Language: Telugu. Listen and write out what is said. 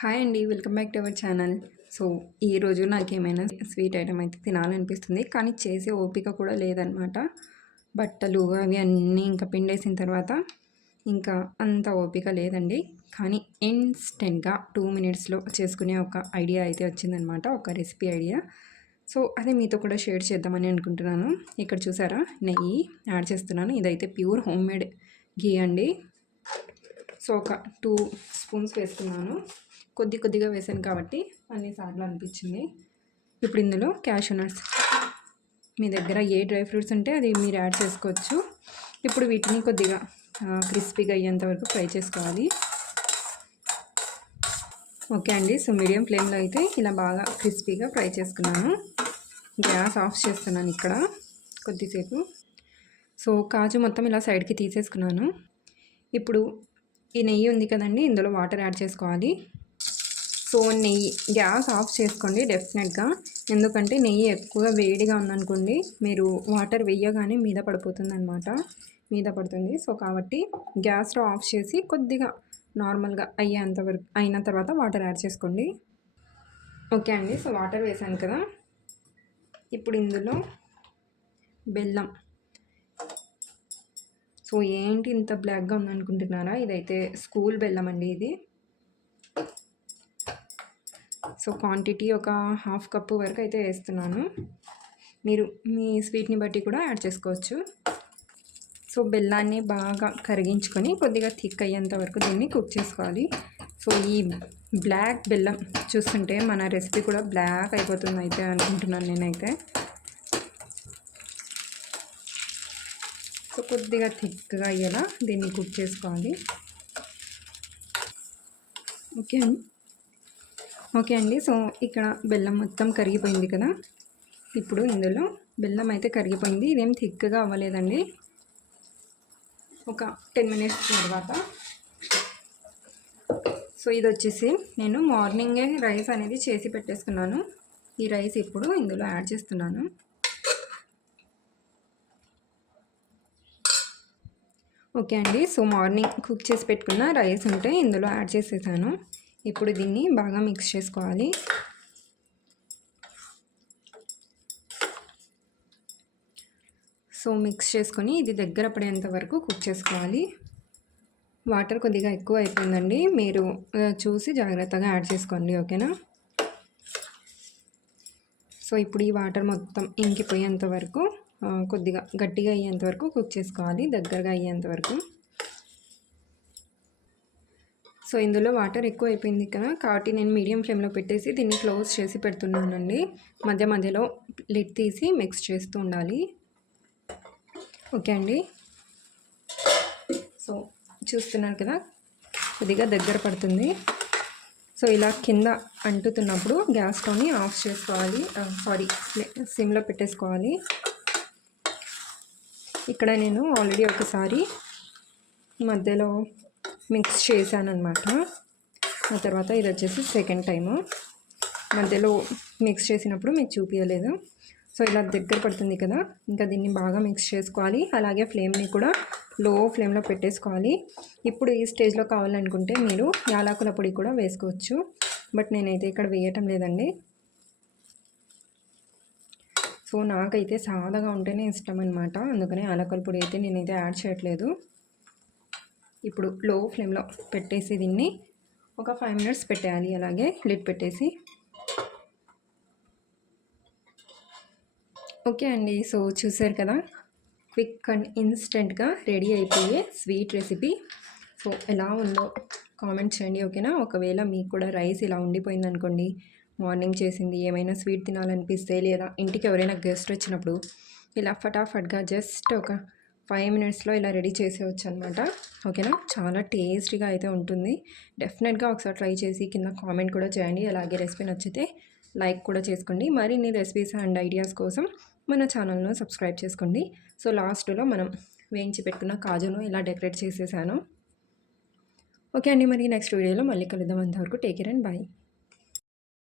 హాయ్ అండి welcome back to our channel. So ఈరోజు నాకేమైనా స్వీట్ ఐటమ్ అయితే తినాలనిపిస్తుంది. కానీ చేసే ఓపిక కూడా లేదనమాట బట్టలు అవి అన్నీ ఇంకా పిండేసిన తర్వాత ఇంకా అంత ఓపిక లేదండి. కానీ ఇన్స్టెంట్గా టూ మినిట్స్లో చేసుకునే ఒక ఐడియా అయితే వచ్చిందనమాట ఒక రెసిపీ ఐడియా. సో అదే మీతో కూడా షేర్ చేద్దామని అనుకుంటున్నాను. ఇక్కడ చూసారా? నెయ్యి యాడ్ చేస్తున్నాను. ఇదైతే ప్యూర్ హోమ్ మేడ్ గీ అండి. సో ఒక టూ స్పూన్స్ వేసుకున్నాను కొద్ది కొద్దిగా వేసాను కాబట్టి అన్నిసార్లు అనిపించింది. ఇప్పుడు ఇందులో క్యాషూ నట్స్ మీ దగ్గర ఏ డ్రై ఫ్రూట్స్ ఉంటే అది మీరు యాడ్ చేసుకోవచ్చు. ఇప్పుడు వీటిని కొద్దిగా క్రిస్పీగా అయ్యేంత వరకు ఫ్రై చేసుకోవాలి. ఓకే అండి. సో మీడియం ఫ్లేమ్లో అయితే ఇలా బాగా క్రిస్పీగా ఫ్రై చేసుకున్నాను. గ్యాస్ ఆఫ్ చేస్తున్నాను ఇక్కడ కొద్దిసేపు. సో కాజు మొత్తం ఇలా సైడ్కి తీసేసుకున్నాను. ఇప్పుడు ఈ నెయ్యి ఉంది కదండి ఇందులో వాటర్ యాడ్ చేసుకోవాలి. సో నెయ్యి గ్యాస్ ఆఫ్ చేసుకోండి డెఫినెట్గా. ఎందుకంటే నెయ్యి ఎక్కువ వేడిగా ఉందనుకోండి మీరు వాటర్ వేయగానే మీద పడిపోతుంది అనమాట మీద పడుతుంది. సో కాబట్టి గ్యాస్ స్టవ్ ఆఫ్ చేసి కొద్దిగా నార్మల్గా అయ్యేంత వరకు అయిన తర్వాత వాటర్ యాడ్ చేసుకోండి. ఓకే అండి. సో వాటర్ వేసాను కదా. ఇప్పుడు ఇందులో బెల్లం. సో ఏంటి ఇంత బ్లాక్గా ఉందనుకుంటున్నారా? ఇదైతే స్కూల్ బెల్లం అండి ఇది. సో క్వాంటిటీ ఒక హాఫ్ కప్పు వరకు అయితే వేస్తున్నాను. మీరు మీ స్వీట్ని బట్టి కూడా యాడ్ చేసుకోవచ్చు. సో బెల్లాన్ని బాగా కరిగించుకొని కొద్దిగా థిక్ అయ్యేంత వరకు దీన్ని కుక్ చేసుకోవాలి. సో ఈ బ్లాక్ బెల్లం చూస్తుంటే మన రెసిపీ కూడా బ్లాక్ అయిపోతుంది అయితే అనుకుంటున్నాను నేనైతే. సో కొద్దిగా థిక్గా అయ్యేలా దీన్ని కుక్ చేసుకోవాలి. ఓకే అండి ఓకే అండి. సో ఇక్కడ బెల్లం మొత్తం కరిగిపోయింది కదా. ఇప్పుడు ఇందులో బెల్లం అయితే కరిగిపోయింది. ఇదేం థిక్గా అవ్వలేదండి. ఒక టెన్ మినిట్స్ తర్వాత. సో ఇది వచ్చేసి నేను మార్నింగే రైస్ అనేది చేసి పెట్టేసుకున్నాను. ఈ రైస్ ఇప్పుడు ఇందులో యాడ్ చేస్తున్నాను. ఓకే అండి. సో మార్నింగ్ కుక్ చేసి పెట్టుకున్న రైస్ ఉంటే ఇందులో యాడ్ చేసేసాను. ఇప్పుడు దీన్ని బాగా మిక్స్ చేసుకోవాలి. సో మిక్స్ చేసుకొని ఇది దగ్గర పడేంత వరకు కుక్ చేసుకోవాలి. వాటర్ కొద్దిగా ఎక్కువ అయిపోయిందండి. మీరు చూసి జాగ్రత్తగా యాడ్ చేసుకోండి ఓకేనా సో ఇప్పుడు ఈ వాటర్ మొత్తం ఇంకిపోయేంత వరకు కొద్దిగా గట్టిగా అయ్యేంత వరకు కుక్ చేసుకోవాలి. దగ్గరగా అయ్యేంత వరకు. సో ఇందులో వాటర్ ఎక్కువ అయిపోయింది కదా కాబట్టి నేను మీడియం ఫ్లేమ్లో పెట్టేసి దీన్ని క్లోజ్ చేసి పెడుతున్నానండి. మధ్య మధ్యలో లిడ్ తీసి మిక్స్ చేస్తూ ఉండాలి. ఓకే అండి. సో చూస్తున్నారు కదా కొద్దిగా దగ్గర పడుతుంది. సో ఇలా కింద అంటుతున్నప్పుడు గ్యాస్ స్టవ్ని ఆఫ్ చేసుకోవాలి. సారీ సిమ్లో పెట్టేసుకోవాలి. ఇక్కడ నేను ఆల్రెడీ ఒకసారి మధ్యలో మిక్స్ చేశాను అనమాట ఆ తర్వాత ఇది వచ్చేసి సెకండ్ టైము మధ్యలో మిక్స్ చేసినప్పుడు మీకు చూపించలేదు సో ఇలా దగ్గర పడుతుంది కదా ఇంకా దీన్ని బాగా మిక్స్ చేసుకోవాలి. అలాగే ఫ్లేమ్ని కూడా లో ఫ్లేమ్లో పెట్టేసుకోవాలి. ఇప్పుడు ఈ స్టేజ్లో కావాలనుకుంటే మీరు యాలకుల పొడి కూడా వేసుకోవచ్చు. బట్ నేనైతే ఇక్కడ వేయటం లేదండి. సో నాకైతే సాదాగా ఉంటేనే ఇష్టం అనమాట అందుకనే యాలకుల పొడి అయితే నేనైతే యాడ్ చేయట్లేదు. ఇప్పుడు లో ఫ్లేమ్లో పెట్టేసి దీన్ని ఒక ఫైవ్ మినిట్స్ పెట్టేయాలి. అలాగే లిడ్ పెట్టేసి. ఓకే అండి సో చూసారు కదా క్విక్ అండ్ ఇన్స్టెంట్గా రెడీ అయిపోయే స్వీట్ రెసిపీ సో ఎలా ఉందో కామెంట్ చేయండి ఓకేనా ఒకవేళ మీకు కూడా రైస్ ఇలా ఉండిపోయింది అనుకోండి మార్నింగ్ చేసింది ఏమైనా స్వీట్ తినాలనిపిస్తే లేదా ఇంటికి ఎవరైనా గెస్ట్ వచ్చినప్పుడు ఇలా ఫటాఫట్గా జస్ట్ ఒక ఫైవ్ మినిట్స్లో ఇలా రెడీ చేసేవచ్చు అనమాట ఓకేనా? చాలా టేస్టీగా అయితే ఉంటుంది. డెఫినెట్గా ఒకసారి ట్రై చేసి కింద కామెంట్ కూడా చేయండి. అలాగే రెసిపీ నచ్చితే లైక్ కూడా చేసుకోండి. మరిన్ని రెసిపీస్ అండ్ ఐడియాస్ కోసం మన ఛానల్ను సబ్స్క్రైబ్ చేసుకోండి. సో లాస్ట్లో మనం వేయించి పెట్టుకున్న కాజును ఇలా డెకరేట్ చేసేసాను. ఓకే అండి. మరి నెక్స్ట్ వీడియోలో మళ్ళీ కలుద్దాం. అంతవరకు టేక్ కేర్ అండ్ బాయ్